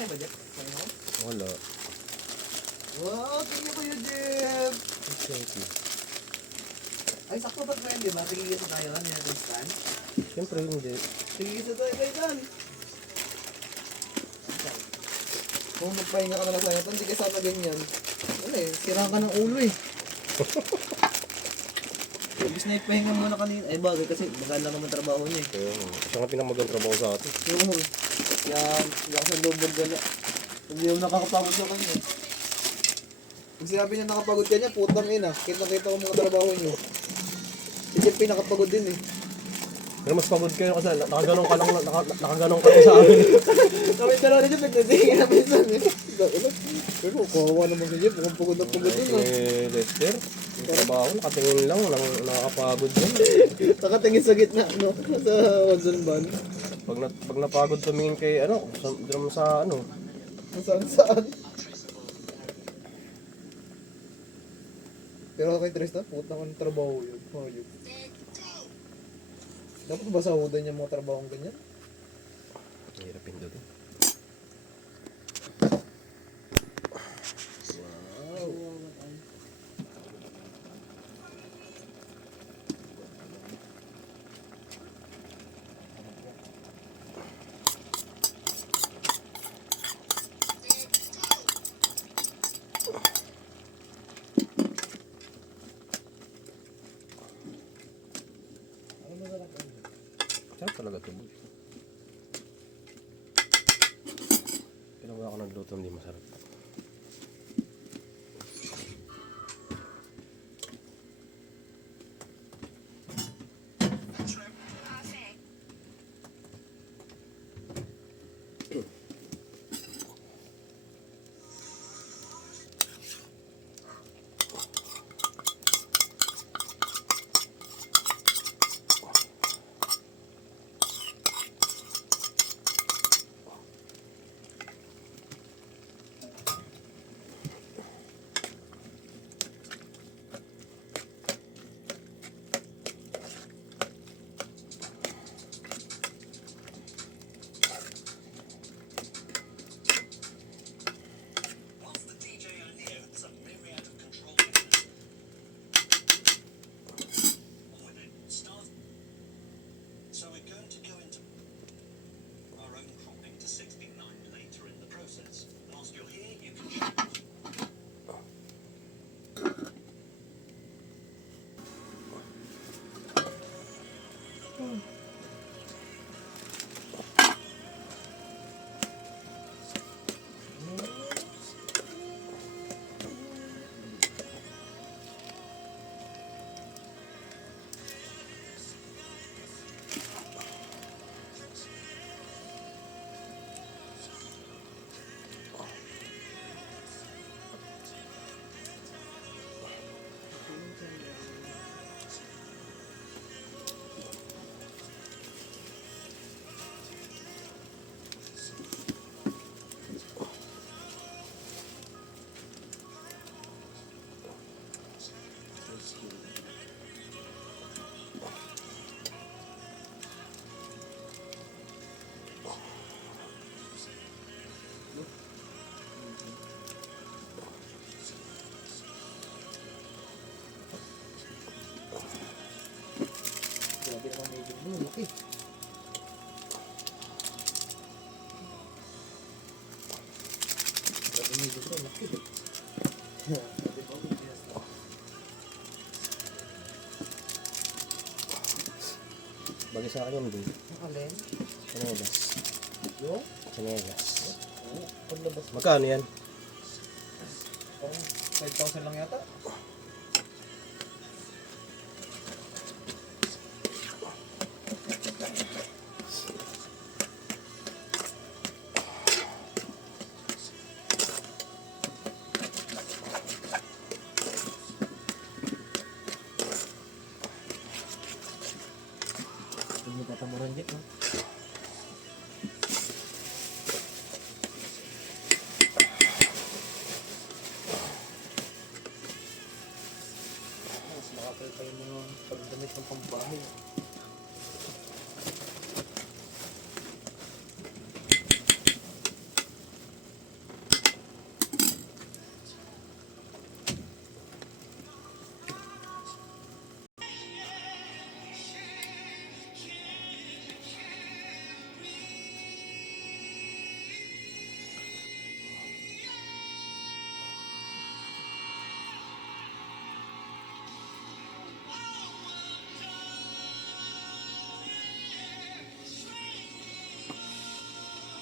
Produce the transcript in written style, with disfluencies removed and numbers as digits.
Ano ba, Jeff? Ano? Wala. Wow, tingnan ko yun, Jeff! Thank you. Ay, sakto ba tayo, di ba? Tigigisa tayo, ano yung stand? Siyempre hindi. Tigigisa tayo, kailan? Kung magpahinga ka na lang sa'yo, hindi ka sana ganyan. Ano eh, sira ka ng ulo eh. Ibig na ipahinga muna kanina. Ay, bagay kasi maganda naman trabaho niya eh. Kaya siya nga pinamagandang trabaho sa atin. Yung, yan sa double gala. Hindi mo nakakapagod sa kanya. Pag sinabi niya nakapagod ka niya, putang ina. Kita-kita ko mga trabaho niyo. Si Jeff pinakapagod din eh. Pero mas pagod kayo kasi nakaganong ka lang, nakaganong ka lang sa amin. Kami dalawa rin Jeff, nagdatingin na minsan eh. Pero kawawa naman si Jeff, mukhang pagod na pagod din ah. Lester, yung trabaho, nakatingin lang, nakakapagod din. Nakatingin sa gitna, no? Sa Watson Ban. Pag napagod tumingin kay sa Saan? Pero kay Tristan, putang ang trabaho yun. Hayop. Dapat ba sahudan niya mga trabahong ganyan? Hirap pindutin. Sarap talaga ito, boy. Ginawa ako ng luto, hindi masarap. Grabe naman medyo laki. Grabe medyo laki. Bagay sa akin yung din. Alin? Chanelas. Yung? Chanelas. Oo. Paglabas. Magkano yan? 5,000 lang yata. Hindi tatamuran, Jeff, no?